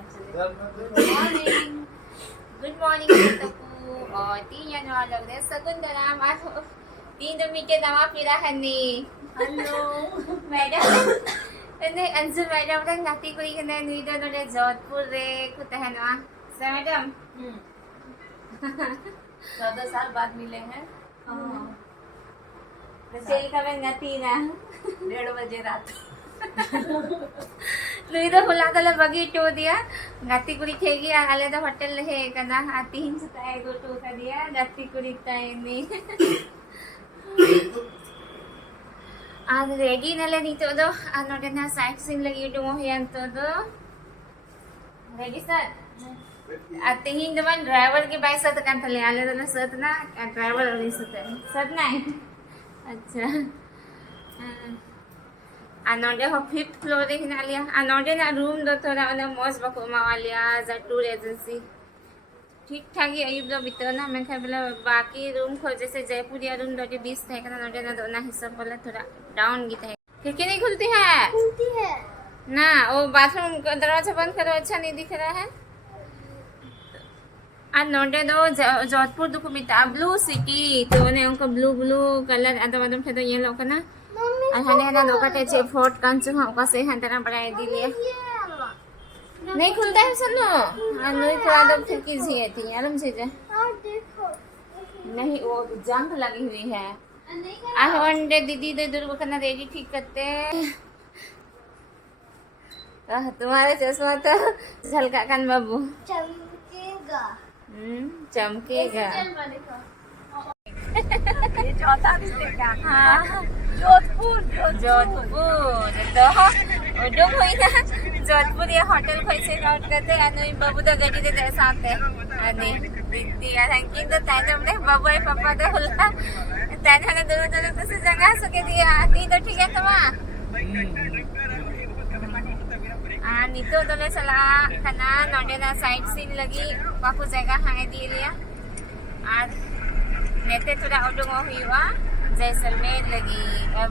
morning. Good morning kita po. O, tingnan nyo alam na. Sagun na naman. Tingnan mi ka naman pirahan ni. Hello. Madam. Ano, Anju madam lang nati ko rin na nido no na Jodhpur re kutahan wa. Sa madam. 14 साल बाद मिले हैं। Nasili kami ngati na. 1:30 बजे रात। Luido hula tala bagi to dia. Ngati kuri khegi ale da hotel he kana ati hin sata ego to ka dia ngati kuri tai ni. Ad ready nala nito do ano na sightseeing lagi do mo yan to do. Ready sir? Ati hin naman driver के bike साथ kan thale ale da sat na driver ali sat na. अच्छा अनोडे हो 5th floor रे हिना लिया अनोडे ना room दो थोड़ा ना मौज बको मावालिया जा टूर एजेंसी ठीक ठाक ही अयुब दो बितर ना मैं बोला बाकी रूम खो जैसे जयपुरिया रूम दो 20 थे ना नोडे ना दो ना हिसाब बोला थोड़ा डाउन गीत है खिड़की नहीं खुलती है ना वो बाथरूम का दरवाजा बंद करो अच्छा नहीं दिख रहा है नोडे दो जोधपुर दुख मिता ब्लू सिटी तो ने उनको ब्लू ब्लू कलर आदम आदम थे तो ये लोग ना हने हने लोकटे चे फोर्ट कंचु हम का से हंतना बड़ा दी लिया नहीं खुलता है सुनो नहीं खुला दो खिड़की जी थी आराम से जा नहीं वो जंग लगी हुई है आज वनडे दीदी दे दूर बकना रेडी ठीक करते तुम्हारे चश्मा तो झलका कान बाबू चमकेगा ये चौथा दिन देखा। हाँ जोधपुर जोधपुर तो उडुम हुई ना जोधपुर ये होटल कैसे काउंट करते अनु बाबू तो गड्डी दे साथे अनि दीदी थैंक तो ताने हमने बाबू और पापा तो हुला ताने हने दोनों दोनों तो से जगह सके दिया ती तो ठीक है तमा नीतो दोले चला खाना नोडे ना साइट सीन लगी बाकू जगह हाय दी लिया और नेते थोड़ा उडुम हुआ जैसलमेर लगी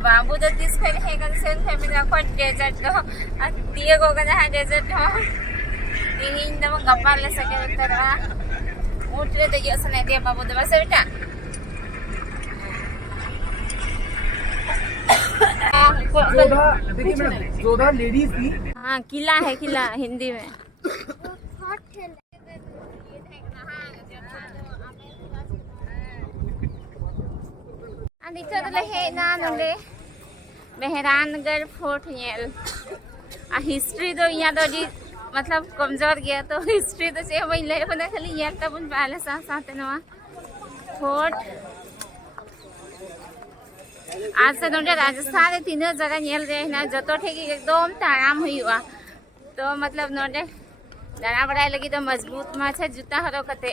बाबू तो 30 फेर है कंसर्न फैमिली ना कोट डेजर्ट तो दिए को का है डेजर्ट हो तीन दम गप्पा ले सके उतर ऊट रे तो ये सने दिया बाबू तो बस बेटा जोधा लेडीज की हाँ किला है किला हिंदी में dito dala he na nole Mehrangarh fort येल हिस्ट्री तो यहाँ तो जी मतलब कमजोर गया तो हिस्ट्री तो चाहिए वही ले बना खाली येल तब उन पहले साथ साथ नवा फोर्ट आज से नोटे राजस्थान के तीनों जगह येल रहे ना जो तो ठीक एकदम आराम हुई हुआ तो मतलब नोटे दाना बढ़ाई लगी तो मजबूत माछा जूता हरो कते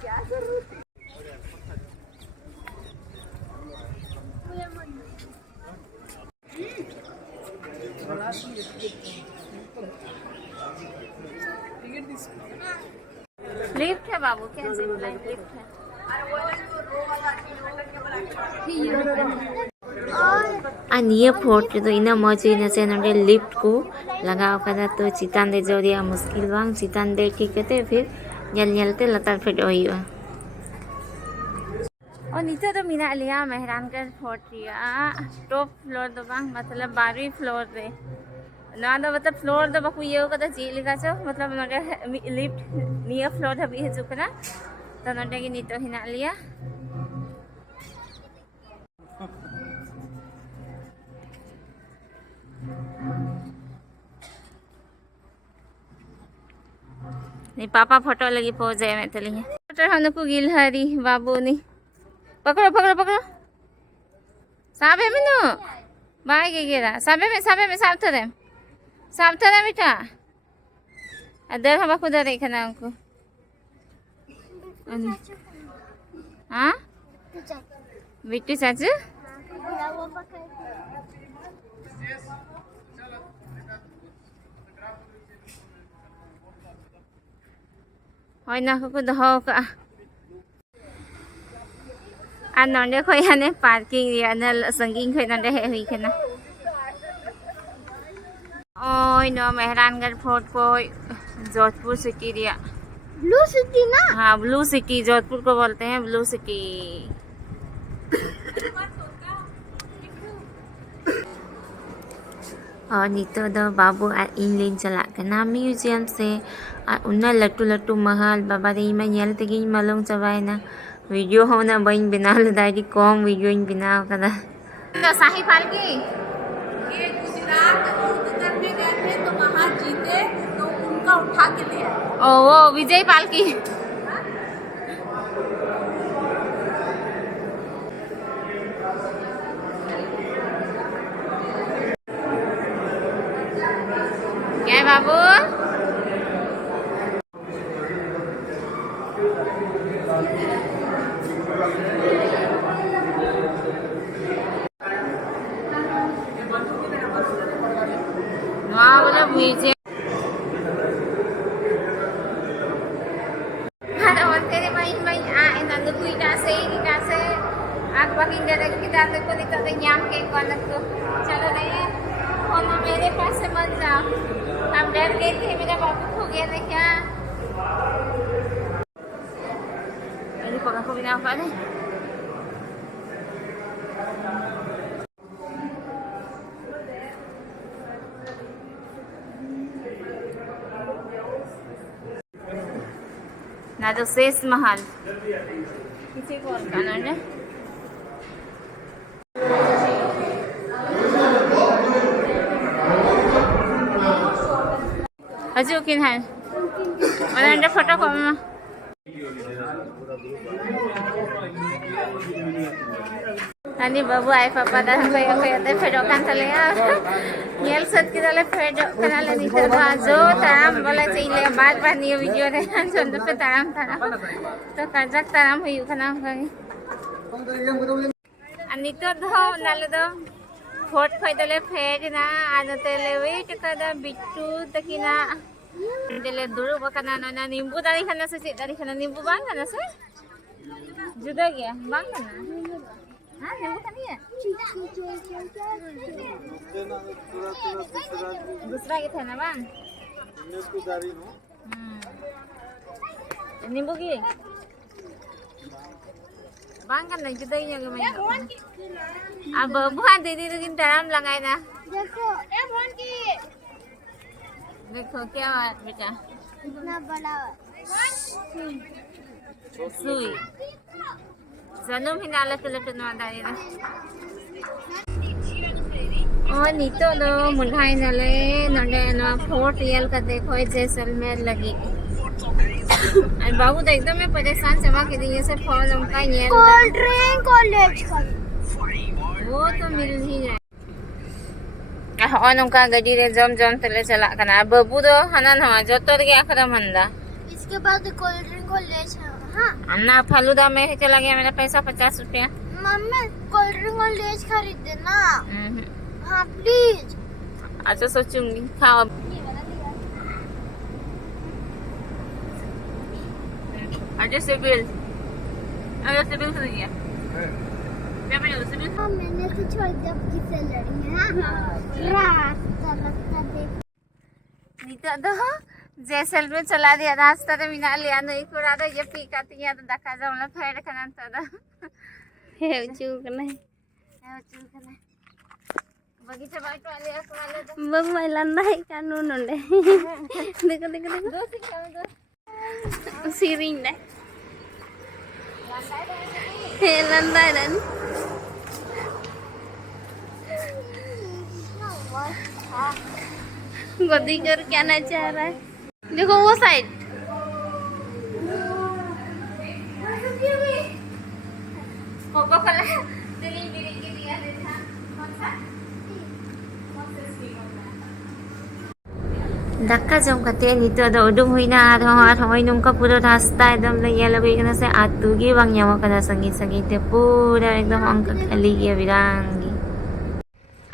क्या जरूरत लिफ्ट है बाबू क्या लिफ्ट है निये फोर्ट तो इना मौजी नसे नडे लिफ्ट को लगाव कदा तो चितान दे जोरिया मुश्किल बांग चितान दे ठीक करते फिर ñel ñel te latar fate होइयो और नीचे तो मिना लिया मेहरानगढ़ फोर्ट रिया टॉप फ्लोर तो बांग मतलब 12वीं फ्लोर रे ना तो मतलब फ्लोर तो बाकू ये कदा जी लिखा छो मतलब नडे लिफ्ट निया फ्लोर हबी है जुकना तो नडे की नीतो हिना लिया नहीं पापा फोटो लगी पहुंच जाए मैं तो लिए फोटो हम को गिल हरी बाबू नहीं पकड़ो पकड़ो पकड़ो साबे में नो बाय के गिरा साबे में साफ थरे बेटा अदर हम खुद देखना हमको हाँ बिट्टू चाचू और ना को दहो का आ नोंडे खोय हने पार्किंग रिया न संगीन खोय नोंडे हे हुई खना ओय नो मेहरानगढ़ फोर्ट को जोधपुर सिटी रिया ब्लू सिटी ना हाँ ब्लू सिटी जोधपुर को बोलते हैं ब्लू सिटी और नितो दो बाबू आ इंलिन चला कना म्यूजियम से और उन्ना लट्टू लट्टू महल बाबा रे मैं ᱧᱮᱞ तेगी मालूम चबायना वीडियो होना बइन बना दादी कम वीडियो इन बना कदा तो शाही पालकी ये गुजरात युद्ध करने गए थे तो वहाँ जीते तो उनका उठा के ले आए। ओ वो विजय पालकी क्या है बाबू वहाँ बोला विजय तेरे main main enak negeri kasi aku bagian dari kita tu ko dito na nyam ke ko nagko चलो नहीं हम मेरे पास से मत जाओ हम डर गए थे मेरा बाबू खो गया था क्या ini kok aku bilang apa nih ना तो शेष महल किसी को और का ना हजू किन है और अंडर फोटो को Ani babu ay papada kayo te pero kantale yel sat kidale pero kanale ni bazo taram bola chile baat baat ni video re chond pe taram to kajak taram huyu kana kagi ani to do nale do fort khoidale fed na anate le wait kada bittu takina dele duru bakana na nimbu dari kana se dari kana nimbu bang kana se juda gaya bang kana हाँ नींबू का नहीं है दूसरा के थे ना बांग नींबू की बांग का नहीं जुदा ही नहीं मैं अब बहुत दीदी तो किन तरह लगाए ना देखो क्या है बेटा इतना बड़ा सुई Zanum hinala tulad na dali na. और नीतो दो मुल्हाई नले नडे ना फोर्ट रियल का देखो जैसलमेर लगी और बाबू तो एकदम में परेशान जमा के दिए से फॉल उनका ये कोल्ड ड्रिंक कॉलेज का वो तो मिल ही जाए और उनका गड्डी रे जम जम तले चला करना बाबू तो हनन हवा जो तो के आखिर मंदा इसके बाद कोल्ड ड्रिंक कॉलेज हाँ अन्ना फालूदा में चला गया मेरा पैसा 50 रुपया मम्मी कोल्ड ड्रिंक कॉलेज खरीद देना हाँ प्लीज अच्छा सोचूंगी खाओ अच्छा सिबिल तो नहीं है क्या मैंने सिबिल हाँ मैंने तो छोड़ दिया किससे लड़ी है रास्ता देख नीता दो जैसलमेर चला दिया रास्ता तो बिना लिया नहीं पूरा तो ये पीका तिया तो देखा जाओ ना फेर खाना तो है चूक नहीं बगीचा बाइट वाले बग मैलांदा है कानून उन्हें देखो देखो देखो दो दो सीरिंग ने हे लंदा है नन गोदी कर क्या ना चाह रहा है देखो वो साइड कोको कोला तेरी बिरी के दिया देखा कौन सा Daka jom kate nito ada udung huina at hoy nung ka puro rasta edom la yellow gi kana se atu gi bang nyawa kana sangi sangi te pura ekdom ang kakali gi birangi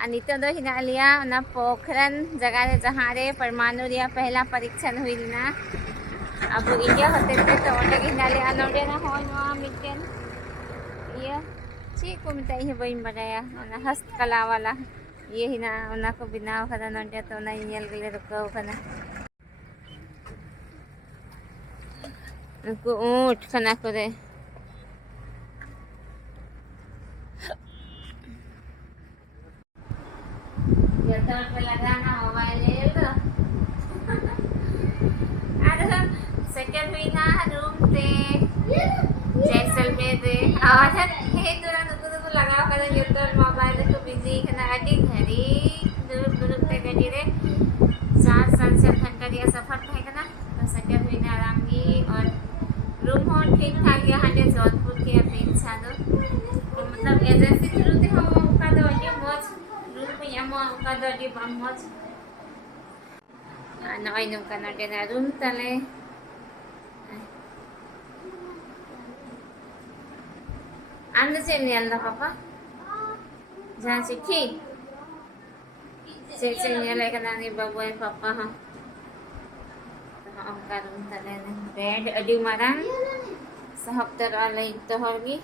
anito do hinalia na Pokhran जगह है जहाँ रे परमाणु रिया पहला परीक्षण हुई ना अब इंडिया होते थे तो ओटे हिनालिया नोडे ना होय नो मिटन ये Cik ko minta iya ba yung baraya. Ona hastकला वाला. ये ही ना उना को बिना खदा नंटे तो ना येल गले रुको खना. उनको ऊँट खना को दे. जल्दी पे लगाना मोबाइल ले लो. ada second huई ना रूम ते जैसलमेर रे आवाज हे तुरा नुकु नुकु लगाओ kada जल्दी मोबाइल को बिजी खना अडी घड़ी दूर दूर पे गडी रे 7 घंटा दिया सफर था कना तो second हुई ना आराम की और रूम हो ठीक ठाक यहाँ जे जोधपुर के अपेक्षा दो मतलब एजेंसी थ्रू ते हम का दो ये मौज रूम पे यहाँ का दो ये मौज Noy nung ka na din na room tale. Ano siya niyal na papa? Diyan si Ki. Siya niyal ka na ni baboy papa ha. Ang ka room tale na bed. Adi marang. Sa haptar alay ito horgi.